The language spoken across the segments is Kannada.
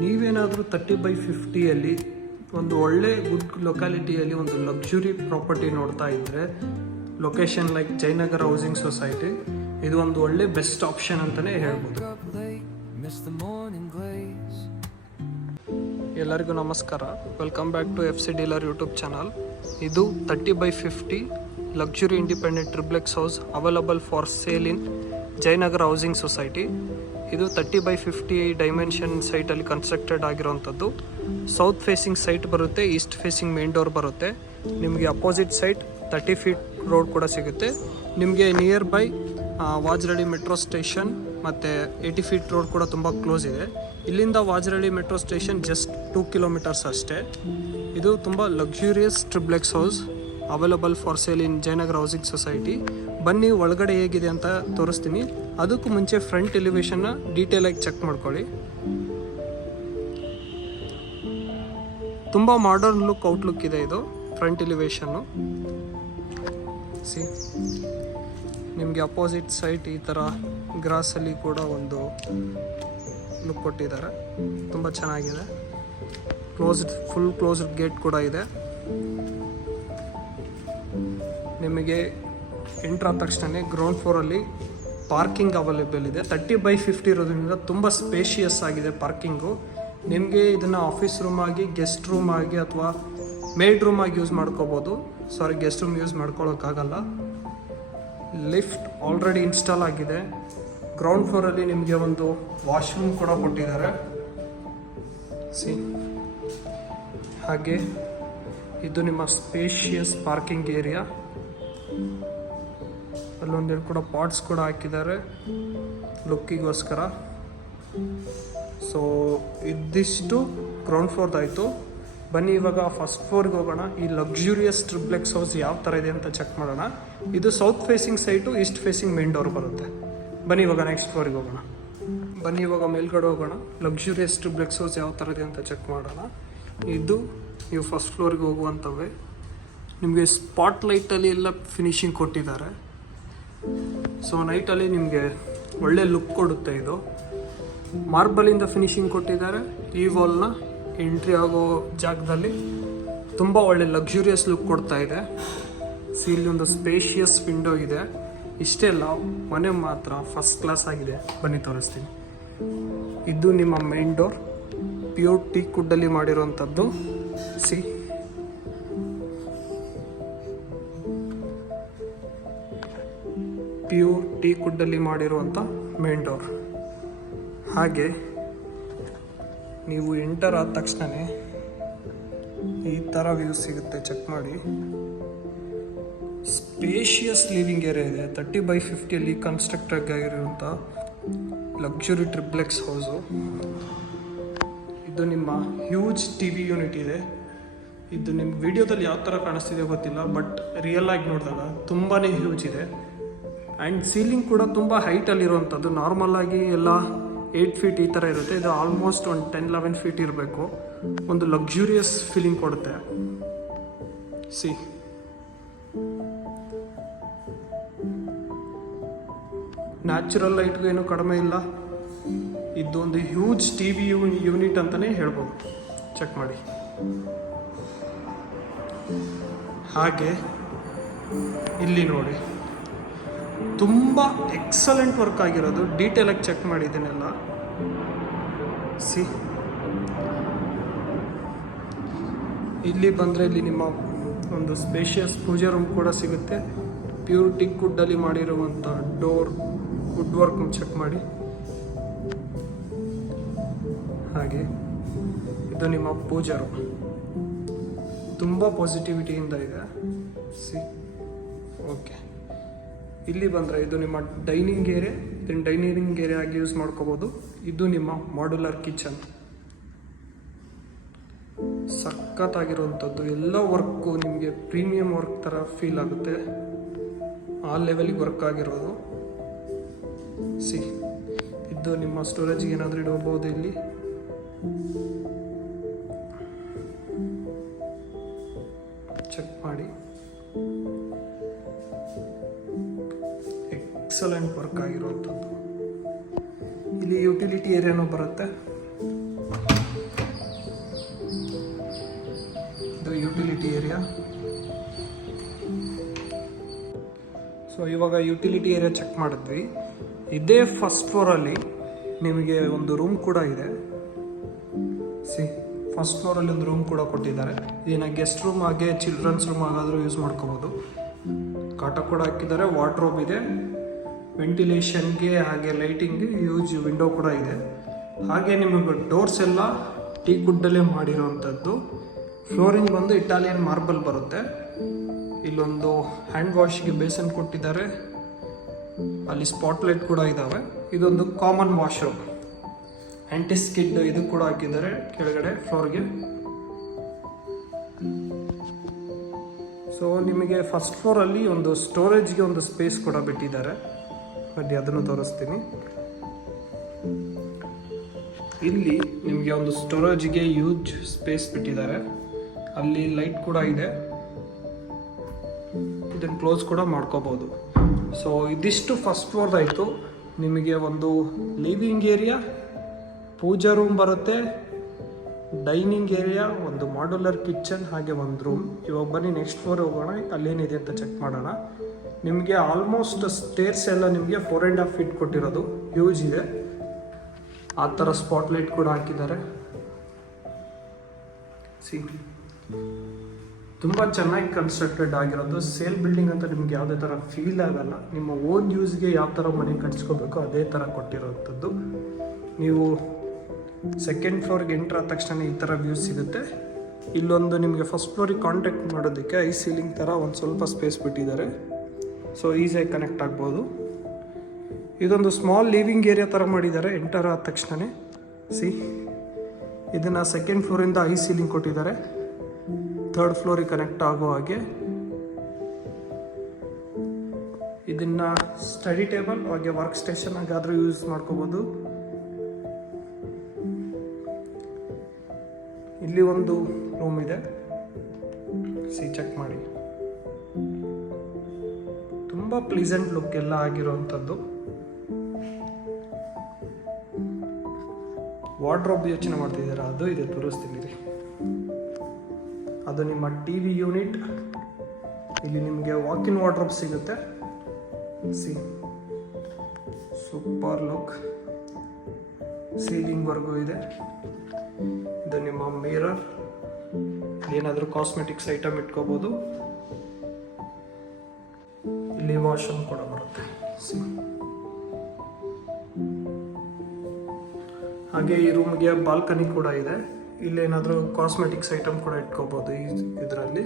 ನೀವೇನಾದರೂ 30/50ಯಲ್ಲಿ ಒಂದು ಒಳ್ಳೆ ಗುಡ್ ಲೊಕ್ಯಾಲಿಟಿಯಲ್ಲಿ ಒಂದು ಲಕ್ಸುರಿ ಪ್ರಾಪರ್ಟಿ ನೋಡ್ತಾ ಇದ್ದರೆ location like Jayanagar housing society ಇದು ಒಂದು ಒಳ್ಳೆ ಬೆಸ್ಟ್ ಆಪ್ಷನ್ ಅಂತಲೇ ಹೇಳ್ಬೋದು. ಎಲ್ಲರಿಗೂ ನಮಸ್ಕಾರ, welcome back to FC dealer YouTube channel. ಇದು 30/50 luxury independent triplex house available for sale in Jayanagar housing society. ಇದು 30/50 ಡೈಮೆನ್ಷನ್ ಸೈಟಲ್ಲಿ ಕನ್ಸ್ಟ್ರಕ್ಟೆಡ್ ಆಗಿರೋವಂಥದ್ದು. ಸೌತ್ ಫೇಸಿಂಗ್ ಸೈಟ್ ಬರುತ್ತೆ, ಈಸ್ಟ್ ಫೇಸಿಂಗ್ ಮೇನ್ ಡೋರ್ ಬರುತ್ತೆ. ನಿಮಗೆ ಅಪೋಸಿಟ್ ಸೈಟ್ 30 ಫೀಟ್ ರೋಡ್ ಕೂಡ ಸಿಗುತ್ತೆ. ನಿಮಗೆ nearby Vajarahalli metro station ಮತ್ತು 80 ಫೀಟ್ ರೋಡ್ ಕೂಡ ತುಂಬ ಕ್ಲೋಸ್ ಇದೆ. ಇಲ್ಲಿಂದ Vajarahalli metro station just 2 kilometres ಅಷ್ಟೇ. ಇದು ತುಂಬ luxurious triplex house available for sale in Jayanagar housing society. ಬನ್ನಿ ಒಳಗಡೆ ಹೇಗಿದೆ ಅಂತ ತೋರಿಸ್ತೀನಿ. ಅದಕ್ಕೂ ಮುಂಚೆ ಫ್ರಂಟ್ ಎಲಿವೇಶನ್ನ ಡೀಟೇಲಾಗಿ ಚೆಕ್ ಮಾಡ್ಕೊಳ್ಳಿ. ತುಂಬ ಮಾಡರ್ನ್ ಲುಕ್ ಔಟ್ಲುಕ್ ಇದೆ ಇದು ಫ್ರಂಟ್ ಎಲಿವೇಶನ್ನು. ಸಿ, ನಿಮಗೆ ಅಪೋಸಿಟ್ ಸೈಟ್ ಈ ಥರ ಗ್ರಾಸಲ್ಲಿ ಕೂಡ ಒಂದು ಲುಕ್ ಕೊಟ್ಟಿದ್ದಾರೆ, ತುಂಬ ಚೆನ್ನಾಗಿದೆ. ಫುಲ್ ಕ್ಲೋಸ್ಡ್ ಗೇಟ್ ಕೂಡ ಇದೆ. ನಿಮಗೆ ಎಂಟ್ರ್ ಆದ ತಕ್ಷಣ ಗ್ರೌಂಡ್ ಫ್ಲೋರಲ್ಲಿ ಪಾರ್ಕಿಂಗ್ ಅವೈಲೇಬಲ್ ಇದೆ. 30/50 ಇರೋದ್ರಿಂದ ತುಂಬ ಸ್ಪೇಷಿಯಸ್ ಆಗಿದೆ ಪಾರ್ಕಿಂಗು. ನಿಮಗೆ ಇದನ್ನು ಆಫೀಸ್ ರೂಮ್ ಆಗಿ, ಗೆಸ್ಟ್ ರೂಮ್ ಆಗಿ ಅಥವಾ ಮೇಡ್ ರೂಮ್ ಆಗಿ ಯೂಸ್ ಮಾಡ್ಕೋಬೋದು. ಗೆಸ್ಟ್ ರೂಮ್ ಯೂಸ್ ಮಾಡ್ಕೊಳ್ಳೋಕ್ಕಾಗಲ್ಲ. ಲಿಫ್ಟ್ ಆಲ್ರೆಡಿ ಇನ್ಸ್ಟಾಲ್ ಆಗಿದೆ. ಗ್ರೌಂಡ್ ಫ್ಲೋರಲ್ಲಿ ನಿಮಗೆ ಒಂದು ವಾಶ್ರೂಮ್ ಕೂಡ ಕೊಟ್ಟಿದ್ದಾರೆ. ಸಿ, ಹಾಗೆ ಇದು ನಿಮ್ಮ ಸ್ಪೇಷಿಯಸ್ ಪಾರ್ಕಿಂಗ್ ಏರಿಯಾ. ಅಲ್ಲೊಂದೆರಡು ಕೂಡ ಪಾಟ್ಸ್ ಕೂಡ ಹಾಕಿದ್ದಾರೆ ಲುಕ್ಕಿಗೋಸ್ಕರ. ಸೊ ಇದಿಷ್ಟು ಗ್ರೌಂಡ್ ಫ್ಲೋರ್ದಾಯಿತು. ಬನ್ನಿ ಇವಾಗ ಫಸ್ಟ್ ಫ್ಲೋರ್ಗೆ ಹೋಗೋಣ. ಈ ಲಕ್ಸುರಿಯಸ್ ಟ್ರಿಪ್ಲೆಕ್ಸ್ ಹೌಸ್ ಯಾವ ಥರ ಇದೆ ಅಂತ ಚೆಕ್ ಮಾಡೋಣ. ಇದು south facing site, East facing main door ಬರುತ್ತೆ. ಬನ್ನಿ ಇವಾಗ ನೆಕ್ಸ್ಟ್ ಫ್ಲೋರಿಗೆ ಹೋಗೋಣ. ಬನ್ನಿ ಇವಾಗ ಮೇಲ್ಗಡೆ ಹೋಗೋಣ. ಲಕ್ಸುರಿಯಸ್ ಟ್ರಿಪ್ಲೆಕ್ಸ್ ಹೌಸ್ ಯಾವ ಥರ ಇದೆ ಅಂತ ಚೆಕ್ ಮಾಡೋಣ. ಇದು ನೀವು ಫಸ್ಟ್ ಫ್ಲೋರಿಗೆ ಹೋಗುವಂಥವೇ. ನಿಮಗೆ ಸ್ಪಾಟ್ ಲೈಟಲ್ಲಿ ಎಲ್ಲ ಫಿನಿಶಿಂಗ್ ಕೊಟ್ಟಿದ್ದಾರೆ. ಸೊ ನೈಟಲ್ಲಿ ನಿಮಗೆ ಒಳ್ಳೆ ಲುಕ್ ಕೊಡುತ್ತೆ. ಇದು ಮಾರ್ಬಲಿಂದ ಫಿನಿಶಿಂಗ್ ಕೊಟ್ಟಿದ್ದಾರೆ. ಈ ವಾಲ್ನ ಎಂಟ್ರಿ ಆಗೋ ಜಾಗದಲ್ಲಿ ತುಂಬ ಒಳ್ಳೆ ಲಕ್ಸುರಿಯಸ್ ಲುಕ್ ಕೊಡ್ತಾ ಇದೆ. ಇಲ್ಲಿ ಒಂದು ಸ್ಪೇಷಿಯಸ್ ವಿಂಡೋ ಇದೆ. ಇಷ್ಟೇ ಅಲ್ಲ, ಮನೆ ಮಾತ್ರ ಫಸ್ಟ್ ಕ್ಲಾಸ್ ಆಗಿದೆ. ಬನ್ನಿ ತೋರಿಸ್ತೀನಿ. ಇದು ನಿಮ್ಮ ಮೇನ್ ಡೋರ್, ಪ್ಯೂರ್ ಟೀ ಕುಡ್ಡಲ್ಲಿ ಮಾಡಿರೋವಂಥದ್ದು. ಸಿ, ಪ್ಯೂರ್ ಟೀ ಕುಡ್ಡಲ್ಲಿ ಮಾಡಿರುವಂಥ ಮೇನ್ ಡೋರ್. ಹಾಗೆ ನೀವು ಎಂಟರ್ ಆದ ತಕ್ಷಣ ಈ ಥರ ವ್ಯೂ ಸಿಗುತ್ತೆ. ಚೆಕ್ ಮಾಡಿ. ಸ್ಪೇಷಿಯಸ್ ಲಿವಿಂಗ್ ಏರಿಯಾ ಇದೆ. 30/50ಯಲ್ಲಿ ಕನ್ಸ್ಟ್ರಕ್ಟೆಡ್ ಆಗಿರುವಂಥ ಲಕ್ಸುರಿ ಟ್ರಿಪ್ಲೆಕ್ಸ್ ಹೌಸು. ಇದು ನಿಮ್ಮ ಹ್ಯೂಜ್ TV ಯೂನಿಟ್ ಇದೆ. ಇದು ನಿಮ್ಮ ವಿಡಿಯೋದಲ್ಲಿ ಯಾವ ಥರ ಕಾಣಿಸ್ತಿದೆ ಗೊತ್ತಿಲ್ಲ, ಬಟ್ ರಿಯಲ್ ಆಗಿ ನೋಡಿದಾಗ ತುಂಬಾ ಹ್ಯೂಜ್ ಇದೆ. ಆ್ಯಂಡ್ ಸೀಲಿಂಗ್ ಕೂಡ ತುಂಬ ಹೈಟಲ್ಲಿರುವಂಥದ್ದು. ನಾರ್ಮಲ್ ಆಗಿ ಎಲ್ಲ 8 ಫೀಟ್ ಈ ಥರ ಇರುತ್ತೆ. ಇದು ಆಲ್ಮೋಸ್ಟ್ ಒಂದು 10-11 ಫೀಟ್ ಇರಬೇಕು. ಒಂದು ಲಕ್ಸುರಿಯಸ್ ಫೀಲಿಂಗ್ ಕೊಡುತ್ತೆ. ಸಿ, ನ್ಯಾಚುರಲ್ ಲೈಟ್ಗೂ ಏನೂ ಕಡಿಮೆ ಇಲ್ಲ. ಇದೊಂದು ಹ್ಯೂಜ್ TV ಯೂನಿಟ್ ಅಂತಲೇ ಹೇಳ್ಬೋದು. ಚೆಕ್ ಮಾಡಿ. ಹಾಗೆ ಇಲ್ಲಿ ನೋಡಿ, ತುಂಬ ಎಕ್ಸಲೆಂಟ್ ವರ್ಕ್ ಆಗಿರೋದು. ಡೀಟೇಲಾಗಿ ಚೆಕ್ ಮಾಡಿದ್ದೀನೆಲ್ಲ. ಸಿ, ಇಲ್ಲಿ ಬಂದರೆ ಇಲ್ಲಿ ನಿಮ್ಮ ಒಂದು ಸ್ಪೇಷಿಯಸ್ ಪೂಜಾ ರೂಮ್ ಕೂಡ ಸಿಗುತ್ತೆ. ಪ್ಯೂರ್ ಟೀಕ್ ವುಡ್ಡಲ್ಲಿ ಮಾಡಿರುವಂಥ ಡೋರ್, ವುಡ್ ವರ್ಕ್ ಚೆಕ್ ಮಾಡಿ. ಹಾಗೆ ಇದು ನಿಮ್ಮ ಪೂಜಾ ರೂಮ್, ತುಂಬ ಪಾಸಿಟಿವಿಟಿಯಿಂದ ಇದೆ. C, okay. ಇಲ್ಲಿ ಬಂದರೆ ಇದು ನಿಮ್ಮ ಡೈನಿಂಗ್ ಏರಿಯಾ. ಇದನ್ನು ಡೈನಿಂಗ್ ಏರಿಯಾ ಆಗಿ ಯೂಸ್ ಮಾಡ್ಕೋಬೋದು. ಇದು ನಿಮ್ಮ ಮಾಡ್ಯುಲರ್ ಕಿಚನ್. ಸಖತ್ತಾಗಿರುವಂಥದ್ದು. ಎಲ್ಲ ವರ್ಕು ನಿಮಗೆ ಪ್ರೀಮಿಯಂ ವರ್ಕ್ ಥರ ಫೀಲ್ ಆಗುತ್ತೆ. ಆ ಲೆವೆಲಿಗೆ ವರ್ಕ್ ಆಗಿರೋದು. ಸಿ, ಇದು ನಿಮ್ಮ ಸ್ಟೋರೇಜ್ಗೆ ಏನಾದರೂ ಇಡಬಹುದು. ಇಲ್ಲಿ ಚೆಕ್ ಮಾಡಿ. ಎಕ್ಸಲೆಂಟ್ ವರ್ಕ್ ಆಗಿರುವಂಥದ್ದು. ಇಲ್ಲಿ ಯುಟಿಲಿಟಿ ಏರಿಯಾನೂ ಬರುತ್ತೆ. ಏರಿಯಾ. ಸೊ ಇವಾಗ ಯುಟಿಲಿಟಿ ಏರಿಯಾ ಚೆಕ್ ಮಾಡಿದ್ವಿ. ಇದೇ ಫಸ್ಟ್ ಫ್ಲೋರಲ್ಲಿ ನಿಮಗೆ ಒಂದು ರೂಮ್ ಕೂಡ ಇದೆ. ಫಸ್ಟ್ ಫ್ಲೋರಲ್ಲಿ ಒಂದು ರೂಮ್ ಕೂಡ ಕೊಟ್ಟಿದ್ದಾರೆ. ಇದನ್ನ ಗೆಸ್ಟ್ ರೂಮ್ ಹಾಗೆ ಚಿಲ್ಡ್ರನ್ಸ್ ರೂಮ್ ಆಗಾದರೂ ಯೂಸ್ ಮಾಡ್ಕೋಬೋದು. ಕಾಟ ಕೂಡ ಹಾಕಿದ್ದಾರೆ, ವಾರ್ಡ್ರೋಬ್ ಇದೆ, ವೆಂಟಿಲೇಷನ್ಗೆ ಹಾಗೆ ಲೈಟಿಂಗ್ಗೆ ಯೂಸ್ ವಿಂಡೋ ಕೂಡ ಇದೆ. ಹಾಗೆ ನಿಮಗೆ ಡೋರ್ಸ್ ಎಲ್ಲ ಟೀಕ್ ವುಡ್ಡಲ್ಲೇ ಮಾಡಿರೋವಂಥದ್ದು. ಫ್ಲೋರಿಂಗ್ ಬಂದು ಇಟಾಲಿಯನ್ ಮಾರ್ಬಲ್ ಬರುತ್ತೆ. ಇಲ್ಲೊಂದು ಹ್ಯಾಂಡ್ ವಾಶ್ಗೆ ಬೇಸನ್ ಕೊಟ್ಟಿದ್ದಾರೆ, ಅಲ್ಲಿ ಸ್ಪಾಟ್ಲೈಟ್ ಕೂಡ ಇದ್ದಾವೆ. ಇದೊಂದು ಕಾಮನ್ ವಾಶ್ರೂಮ್, ಆಂಟಿ ಸ್ಕಿಡ್ ಇದು ಕೂಡ ಹಾಕಿದ್ದಾರೆ ಕೆಳಗಡೆ ಫ್ಲೋರ್ಗೆ. ಸೊ ನಿಮಗೆ ಫಸ್ಟ್ ಫ್ಲೋರಲ್ಲಿ ಒಂದು ಸ್ಟೋರೇಜ್ಗೆ ಒಂದು ಸ್ಪೇಸ್ ಕೂಡ ಬಿಟ್ಟಿದ್ದಾರೆ, ಬನ್ನಿ ಅದನ್ನು ತೋರಿಸ್ತೀನಿ. ಇಲ್ಲಿ ನಿಮಗೆ ಒಂದು ಸ್ಟೋರೇಜ್ಗೆ ಯೂಜ್ ಸ್ಪೇಸ್ ಬಿಟ್ಟಿದ್ದಾರೆ, ಅಲ್ಲಿ ಲೈಟ್ ಕೂಡ ಇದೆ, ಇದನ್ನು ಕ್ಲೋಸ್ ಕೂಡ ಮಾಡ್ಕೋಬೋದು. ಸೊ ಇದಿಷ್ಟು ಫಸ್ಟ್ ಫ್ಲೋರ್ದಾಯಿತು. ನಿಮಗೆ ಒಂದು ಲಿವಿಂಗ್ ಏರಿಯಾ, ಪೂಜಾ ರೂಮ್ ಬರುತ್ತೆ, ಡೈನಿಂಗ್ ಏರಿಯಾ, ಒಂದು ಮಾಡ್ಯುಲರ್ ಕಿಚನ್ ಹಾಗೆ ಒಂದು ರೂಮ್. ಇವಾಗ ಬನ್ನಿ ನೆಕ್ಸ್ಟ್ ಫ್ಲೋರ್ ಹೋಗೋಣ, ಅಲ್ಲೇನಿದೆ ಅಂತ ಚೆಕ್ ಮಾಡೋಣ. ನಿಮಗೆ ಆಲ್ಮೋಸ್ಟ್ ಸ್ಟೇರ್ಸ್ ಎಲ್ಲ ನಿಮಗೆ 4.5 ಫೀಟ್ ಕೊಟ್ಟಿರೋದು, ಯೂಸ್ ಇದೆ. ಆ ಥರ ಸ್ಪಾಟ್ಲೈಟ್ ಕೂಡ ಹಾಕಿದ್ದಾರೆ. ತುಂಬ ಚೆನ್ನಾಗಿ ಕನ್ಸ್ಟ್ರಕ್ಟೆಡ್ ಆಗಿರೋದು. ಸೇಲ್ ಬಿಲ್ಡಿಂಗ್ ಅಂತ ನಿಮ್ಗೆ ಯಾವುದೇ ಥರ ಫೀಲ್ ಆಗಲ್ಲ. ನಿಮ್ಮ ಓನ್ ಯೂಸ್ಗೆ ಯಾವ ಥರ ಮನೆ ಕಟ್ಸ್ಕೋಬೇಕು ಅದೇ ಥರ ಕೊಟ್ಟಿರೋವಂಥದ್ದು. ನೀವು ಸೆಕೆಂಡ್ ಫ್ಲೋರ್ಗೆ ಎಂಟ್ರ್ ಆದ ತಕ್ಷಣ ಈ ಥರ ವ್ಯೂ ಸಿಗುತ್ತೆ. ಇಲ್ಲೊಂದು ನಿಮಗೆ ಫಸ್ಟ್ ಫ್ಲೋರಿಗೆ ಕಾಂಟ್ಯಾಕ್ಟ್ ಮಾಡೋದಕ್ಕೆ ಐ ಸೀಲಿಂಗ್ ಥರ ಒಂದು ಸ್ವಲ್ಪ ಸ್ಪೇಸ್ ಬಿಟ್ಟಿದ್ದಾರೆ, ಸೊ ಈಸಿಯಾಗಿ ಕನೆಕ್ಟ್ ಆಗ್ಬೋದು. ಇದೊಂದು ಸ್ಮಾಲ್ ಲಿವಿಂಗ್ ಏರಿಯಾ ಥರ ಮಾಡಿದ್ದಾರೆ ಎಂಟರ್ ಆದ ತಕ್ಷಣವೇ. ಇದನ್ನು ಸೆಕೆಂಡ್ ಫ್ಲೋರಿಂದ ಐ ಸೀಲಿಂಗ್ ಕೊಟ್ಟಿದ್ದಾರೆ, ಥರ್ಡ್ ಫ್ಲೋರಿಗೆ ಕನೆಕ್ಟ್ ಆಗೋ ಹಾಗೆ. ಇದನ್ನು ಸ್ಟಡಿ ಟೇಬಲ್ ಹಾಗೆ ವರ್ಕ್ ಸ್ಟೇಷನ್ ಆಗಾದರೂ ಯೂಸ್ ಮಾಡ್ಕೋಬೋದು. ಇಲ್ಲಿ ಒಂದು ರೂಮ್ ಇದೆ, ಚೆಕ್ ಮಾಡಿ. ತುಂಬ ಪ್ಲೀಸೆಂಟ್ ಲುಕ್ ಎಲ್ಲ ಆಗಿರೋವಂಥದ್ದು. ವಾರ್ಡ್ರೋಬ್ ಯೋಚನೆ ಮಾಡ್ತಿದ್ದೀರಾ, ಅದು ಇದೆ, ತೋರಿಸ್ತೀನಿ ರೀ. ಅದು ನಿಮ್ಮ ಟಿ ವಿ ಯೂನಿಟ್. ಇಲ್ಲಿ ನಿಮಗೆ ವಾಕಿನ್ ವಾರ್ಡ್ರೋಬ್ ಸಿಗುತ್ತೆ. ಸೂಪರ್ ಲುಕ್, ಸೀಲಿಂಗ್ವರೆಗೂ ಇದೆ. ಇದು ನಿಮ್ಮ ಮಿರರ್, ಏನಾದರೂ ಕಾಸ್ಮೆಟಿಕ್ಸ್ ಐಟಮ್ ಇಟ್ಕೋಬೋದು. ಇಲ್ಲಿ ವಾಶ್ರೂಮ್ ಕೂಡ ಬರುತ್ತೆ. ಹಾಗೆ ಈ ರೂಮ್ಗೆ ಬಾಲ್ಕನಿ ಕೂಡ ಇದೆ. ಇಲ್ಲೇನಾದರೂ ಕಾಸ್ಮೆಟಿಕ್ಸ್ ಐಟಮ್ ಕೂಡ ಇಟ್ಕೋಬೋದು ಇದರಲ್ಲಿ.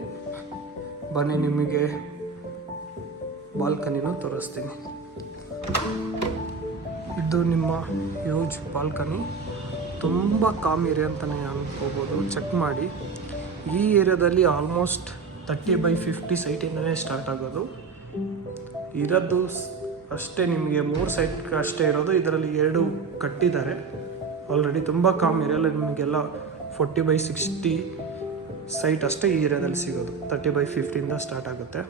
ಬನ್ನಿ ನಿಮಗೆ ಬಾಲ್ಕನಿನೂ ತೋರಿಸ್ತೀನಿ. ಇದು ನಿಮ್ಮ ಹ್ಯೂಜ್ ಬಾಲ್ಕನಿ, ತುಂಬ ಕಾಮ್ ಏರಿಯಾ ಅಂತಲೇ ಅನ್ಕೋಬೋದು. ಚೆಕ್ ಮಾಡಿ, ಈ ಏರಿಯಾದಲ್ಲಿ ಆಲ್ಮೋಸ್ಟ್ 30x50 ಸೈಟಿಂದಲೇ ಸ್ಟಾರ್ಟ್ ಆಗೋದು. ಇರೋದು ಅಷ್ಟೇ ನಿಮಗೆ 3 ಸೈಟ್ ಅಷ್ಟೇ ಇರೋದು. ಇದರಲ್ಲಿ 2 ಕಟ್ಟಿದ್ದಾರೆ ಆಲ್ರೆಡಿ. ತುಂಬ ಕಾಮ್ ಏರಿಯಲ್ಲ, ನಿಮಗೆಲ್ಲ 40x60 ಸೈಟ್ ಅಷ್ಟೇ ಈ ಏರಿಯಾದಲ್ಲಿ ಸಿಗೋದು. 30x50 ಸ್ಟಾರ್ಟ್ ಆಗುತ್ತೆ.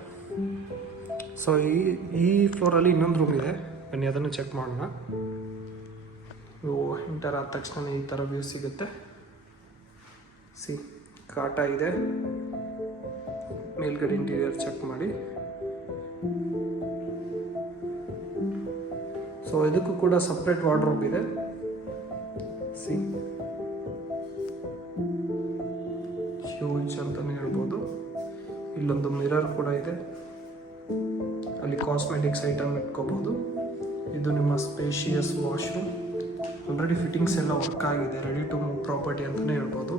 ಸೊ ಈ ಫ್ಲೋರಲ್ಲಿ ಇನ್ನೊಂದು ರೂಮ್ ಇದೆ, ಬನ್ನಿ ಅದನ್ನು ಚೆಕ್ ಮಾಡೋಣ. ಎಂಟರ್ ಆದ ತಕ್ಷಣ ಈ ಥರ ವ್ಯೂ ಸಿಗುತ್ತೆ. ಕಾಟ ಇದೆ, ಮೇಲ್ಗಡೆ ಇಂಟೀರಿಯರ್ ಚೆಕ್ ಮಾಡಿ. ಸೊ ಇದಕ್ಕೂ ಕೂಡ ಸಪ್ರೇಟ್ ವಾರ್ಡ್ರೋಬ್ ಇದೆ. ಹ್ಯೂಜ್ ಅಂತಲೇ ಹೇಳ್ಬೋದು. ಇಲ್ಲೊಂದು ಮಿರರ್ ಕೂಡ ಇದೆ, ಅಲ್ಲಿ ಕಾಸ್ಮೆಟಿಕ್ಸ್ ಐಟಮ್ ಇಟ್ಕೋಬೋದು. ಇದು ನಿಮ್ಮ ಸ್ಪೇಷಿಯಸ್ ವಾಶ್ರೂಮ್. ಆಲ್ರೆಡಿ ಫಿಟ್ಟಿಂಗ್ಸ್ ಎಲ್ಲ ವರ್ಕ್ ಆಗಿದೆ, ರೆಡಿ ಟು ಮೂವ್ ಪ್ರಾಪರ್ಟಿ ಅಂತಲೇ ಹೇಳ್ಬೋದು.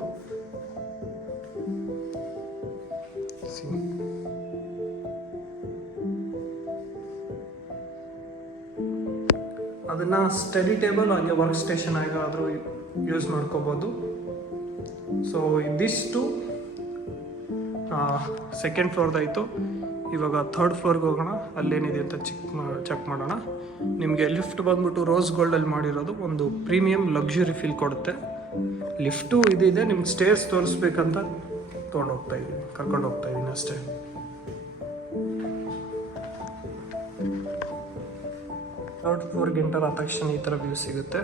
ಅದನ್ನು ಸ್ಟಡಿ ಟೇಬಲ್ ಹಾಗೆ ವರ್ಕ್ ಸ್ಟೇಷನ್ ಆಗಾದರೂ ಯೂಸ್ ಮಾಡ್ಕೋಬೋದು. ಸೊ ಇದಿಷ್ಟು ಸೆಕೆಂಡ್ ಫ್ಲೋರ್ದಾಯಿತು. ಇವಾಗ ಥರ್ಡ್ ಫ್ಲೋರ್ಗೆ ಹೋಗೋಣ, ಅಲ್ಲೇನಿದೆ ಅಂತ ಚೆಕ್ ಮಾಡೋಣ. ನಿಮಗೆ ಲಿಫ್ಟ್ ಬಂದ್ಬಿಟ್ಟು ರೋಸ್ ಗೋಲ್ಡಲ್ಲಿ ಮಾಡಿರೋದು, ಒಂದು ಪ್ರೀಮಿಯಂ ಲಕ್ಸುರಿ ಫೀಲ್ ಕೊಡುತ್ತೆ. ಲಿಫ್ಟು ಇದಿದೆ, ನಿಮ್ಗೆ ಸ್ಟೇರ್ಸ್ ತೋರಿಸ್ಬೇಕಂತ ಕರ್ಕೊಂಡು ಹೋಗ್ತಾ ಇದ್ದೀನಿ ಅಷ್ಟೇ. ಥರ್ಡ್ ಫ್ಲೋರ್ಗೆ ಎಂಟರ್ ಆದ ತಕ್ಷಣ ಈ ಥರ ವ್ಯೂ ಸಿಗುತ್ತೆ.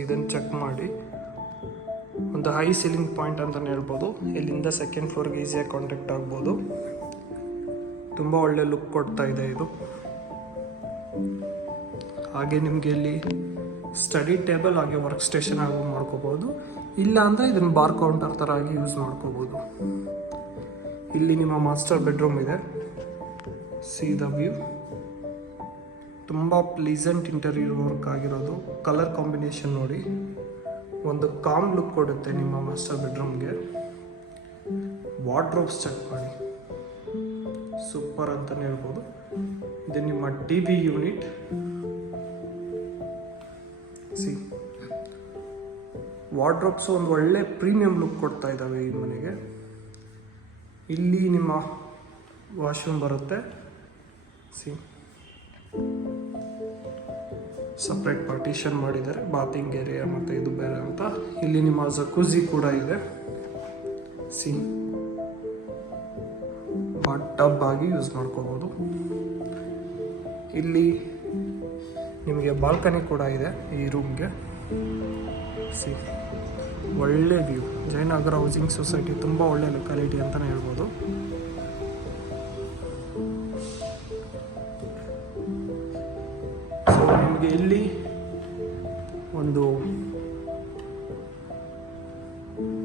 ಇದನ್ನು ಚೆಕ್ ಮಾಡಿ. ಒಂದು ಹೈ ಸೀಲಿಂಗ್ ಪಾಯಿಂಟ್ ಅಂತಲೇ ಹೇಳ್ಬೋದು. ಇಲ್ಲಿಂದ ಸೆಕೆಂಡ್ ಫ್ಲೋರ್ಗೆ ಈಸಿಯಾಗಿ ಕಾಂಟ್ಯಾಕ್ಟ್ ಆಗ್ಬೋದು. ತುಂಬ ಒಳ್ಳೆ ಲುಕ್ ಕೊಡ್ತಾ ಇದೆ ಇದು. ಹಾಗೆ ನಿಮಗೆ ಇಲ್ಲಿ ಸ್ಟಡಿ ಟೇಬಲ್ ಹಾಗೆ ವರ್ಕ್ ಸ್ಟೇಷನ್ ಆಗಿ ಮಾಡ್ಕೋಬೋದು. ಇಲ್ಲ ಅಂದರೆ ಇದನ್ನು ಬಾರ್ ಕೌಂಟರ್ ಥರ ಆಗಿ ಯೂಸ್ ಮಾಡ್ಕೋಬೋದು. ಇಲ್ಲಿ ನಿಮ್ಮ ಮಾಸ್ಟರ್ ಬೆಡ್ರೂಮ್ ಇದೆ. See the view. ತುಂಬ ಪ್ಲೀಸೆಂಟ್ ಇಂಟೀರಿಯರ್ ವರ್ಕ್ ಆಗಿರೋದು. ಕಲರ್ ಕಾಂಬಿನೇಷನ್ ನೋಡಿ, ಒಂದು ಕಾಮ್ ಲುಕ್ ಕೊಡುತ್ತೆ ನಿಮ್ಮ ಮಾಸ್ಟರ್ ಬೆಡ್ರೂಮ್ಗೆ. ವಾರ್ಡ್ರೋಬ್ಸ್ ಚೆಕ್ ಮಾಡಿ, ಸೂಪರ್ ಅಂತಲೇ ಹೇಳ್ಬೋದು. ಇದು ನಿಮ್ಮ T V unit. See wardrobes ಒಂದು ಒಳ್ಳೆ ಪ್ರೀಮಿಯಂ ಲುಕ್ ಕೊಡ್ತಾ ಇದ್ದಾವೆ ಈ ಮನೆಗೆ. ಇಲ್ಲಿ ನಿಮ್ಮ ವಾಶ್ರೂಮ್ ಬರುತ್ತೆ. ಸಿ ಸಪ್ರೇಟ್ ಪಾರ್ಟಿಷನ್ ಮಾಡಿದ್ದಾರೆ, ಬಾತಿಂಗ್ ಏರಿಯಾ ಮತ್ತು ಇದು ಬೇರೆ ಅಂತ. ಇಲ್ಲಿ ನಿಮ್ಮ ಜಕೂಜಿ ಕೂಡ ಇದೆ. ಸಿ ಬಾತ್ ಟಬ್ ಆಗಿ ಯೂಸ್ ಮಾಡ್ಕೋಬೋದು. ಇಲ್ಲಿ ನಿಮಗೆ ಬಾಲ್ಕನಿ ಕೂಡ ಇದೆ ಈ ರೂಮ್ಗೆ. ಸಿ ಒಳ್ಳೆ ವ್ಯೂ. ಜಯನಗರ ಹೌಸಿಂಗ್ ಸೊಸೈಟಿ ತುಂಬ ಒಳ್ಳೆ ಲೊಕ್ಯಾಲಿಟಿ ಅಂತಲೇ ಹೇಳ್ಬೋದು. ಸೊ ನಿಮಗೆ ಇಲ್ಲಿ ಒಂದು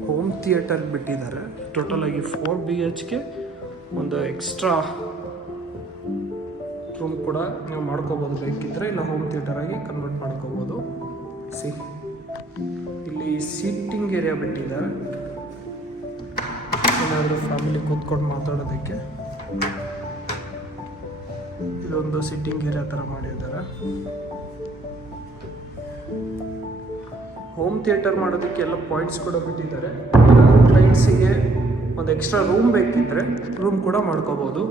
ಹೋಮ್ ಥಿಯೇಟರ್ ಬಿಟ್ಟಿದ್ದಾರೆ. ಟೋಟಲ್ ಆಗಿ 4 BHK, ಒಂದು ಎಕ್ಸ್ಟ್ರಾ ರೂಮ್ ಕೂಡ ನೀವು ಮಾಡ್ಕೋಬೋದು ಬೇಕಿದ್ದರೆ, ಇಲ್ಲ ಹೋಮ್ ಥಿಯೇಟರ್ ಆಗಿ ಕನ್ವರ್ಟ್ ಮಾಡ್ಕೋಬೋದು. ಸಿ ಇಲ್ಲಿ ಸೀಟಿಂಗ್ ಏರಿಯಾ ಬಿಟ್ಟಿದ್ದಾರೆ, ಏನಾದರೂ ಫ್ಯಾಮಿಲಿ ಕೂತ್ಕೊಂಡು ಮಾತಾಡೋದಕ್ಕೆ. ಇದೊಂದು ಸಿಟ್ಟಿಂಗ್ ಏರಿಯಾ ಥರ ಮಾಡಿದ್ದಾರೆ. ಹೋಮ್ ಥಿಯೇಟರ್ ಮಾಡೋದಕ್ಕೆ ಎಲ್ಲ ಪಾಯಿಂಟ್ಸ್ ಕೂಡ ಬಿಟ್ಟಿದ್ದಾರೆ. ಕ್ಲೈಂಟ್ಸಿಗೆ ಒಂದು ಎಕ್ಸ್ಟ್ರಾ ರೂಮ್ ಬೇಕಿದ್ದರೆ ರೂಮ್ ಕೂಡ ಮಾಡ್ಕೋಬೋದು.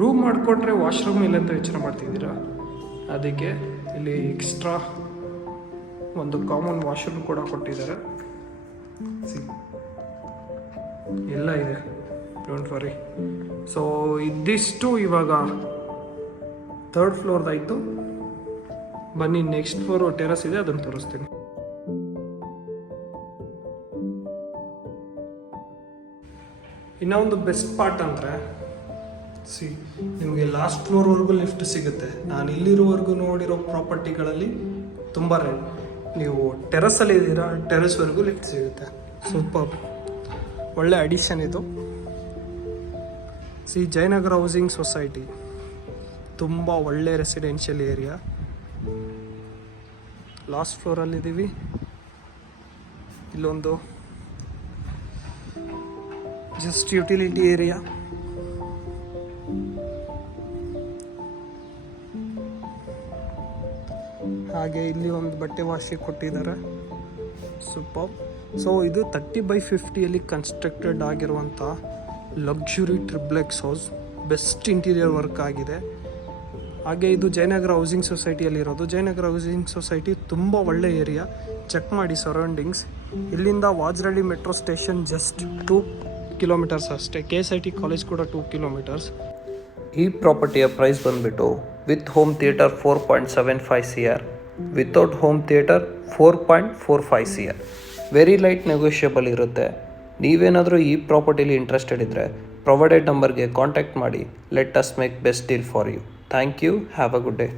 ರೂಮ್ ಮಾಡಿಕೊಂಡ್ರೆ ವಾಶ್ರೂಮ್ ಇಲ್ಲ ಅಂತ ಯೋಚನೆ ಮಾಡ್ತಿದ್ದೀರಾ, ಅದಕ್ಕೆ ಇಲ್ಲಿ ಎಕ್ಸ್ಟ್ರಾ ಒಂದು ಕಾಮನ್ ವಾಶ್ರೂಮ್ ಕೂಡ ಕೊಟ್ಟಿದ್ದಾರೆ. ಸಿ ಎಲ್ಲ ಇದೆ, ಡೋಂಟ್ ವರಿ. ಸೊ ಇದಿಷ್ಟು ಇವಾಗ 3rd ಫ್ಲೋರ್ದಾಯಿತು. ಬನ್ನಿ ನೆಕ್ಸ್ಟ್ ಫ್ಲೋರು ಟೆರಸ್ ಇದೆ, ಅದನ್ನು ತೋರಿಸ್ತೀನಿ. ಇನ್ನೂ ಒಂದು ಬೆಸ್ಟ್ ಪಾರ್ಟ್ ಅಂದರೆ ಸಿ ನಿಮಗೆ ಲಾಸ್ಟ್ ಫ್ಲೋರ್ವರೆಗೂ ಲಿಫ್ಟ್ ಸಿಗುತ್ತೆ. ನಾನು ಇಲ್ಲಿರೋವರೆಗೂ ನೋಡಿರೋ ಪ್ರಾಪರ್ಟಿಗಳಲ್ಲಿ ತುಂಬ ರೇಟ್. ನೀವು ಟೆರಸಲ್ಲಿ ಇದ್ದೀರಾ, ಟೆರಸ್ವರೆಗೂ ಲಿಫ್ಟ್ ಸಿಗುತ್ತೆ. ಸೂಪರ್, ಒಳ್ಳೆ ಅಡಿಷನ್ ಇದು. ಸಿ ಜಯನಗರ ಹೌಸಿಂಗ್ ಸೊಸೈಟಿ ತುಂಬ ಒಳ್ಳೆ ರೆಸಿಡೆನ್ಷಿಯಲ್ ಏರಿಯಾ. ಲಾಸ್ಟ್ ಫ್ಲೋರಲ್ಲಿದ್ದೀವಿ. ಇಲ್ಲೊಂದು ಜಸ್ಟ್ ಯುಟಿಲಿಟಿ ಏರಿಯಾ. ಹಾಗೆ ಇಲ್ಲಿ ಒಂದು ಬಟ್ಟೆ ವಾಶಿಗೆ ಕೊಟ್ಟಿದ್ದಾರೆ. ಸೂಪರ್. ಸೊ ಇದು 30/50 ಕನ್ಸ್ಟ್ರಕ್ಟೆಡ್ ಆಗಿರುವಂಥ luxury triplex house. Best interior work ಆಗಿದೆ. ಹಾಗೆ ಇದು ಜಯನಗರ ಹೌಸಿಂಗ್ ಸೊಸೈಟಿಯಲ್ಲಿರೋದು. ಜಯನಗರ ಹೌಸಿಂಗ್ ಸೊಸೈಟಿ ತುಂಬ ಒಳ್ಳೆ ಏರಿಯಾ. ಚೆಕ್ ಮಾಡಿ ಸರೌಂಡಿಂಗ್ಸ್. ಇಲ್ಲಿಂದ Vajarahalli metro station just 2 kilometres ಅಷ್ಟೇ. KSIT ಕಾಲೇಜ್ ಕೂಡ 2 ಕಿಲೋಮೀಟರ್ಸ್. ಈ ಪ್ರಾಪರ್ಟಿಯ ಪ್ರೈಸ್ ಬಂದುಬಿಟ್ಟು with home theatre 4.75 CR, without home theatre 4.45 CR. Very light negotiable ಇರುತ್ತೆ. ನೀವೇನಾದರೂ ಈ ಪ್ರಾಪರ್ಟಿಲಿ ಇಂಟ್ರೆಸ್ಟೆಡ್ ಇದ್ದರೆ ಪ್ರೊವೈಡೆಡ್ ನಂಬರ್ಗೆ ಕಾಂಟ್ಯಾಕ್ಟ್ ಮಾಡಿ. Let us make best deal for you. Thank you. Have a good day.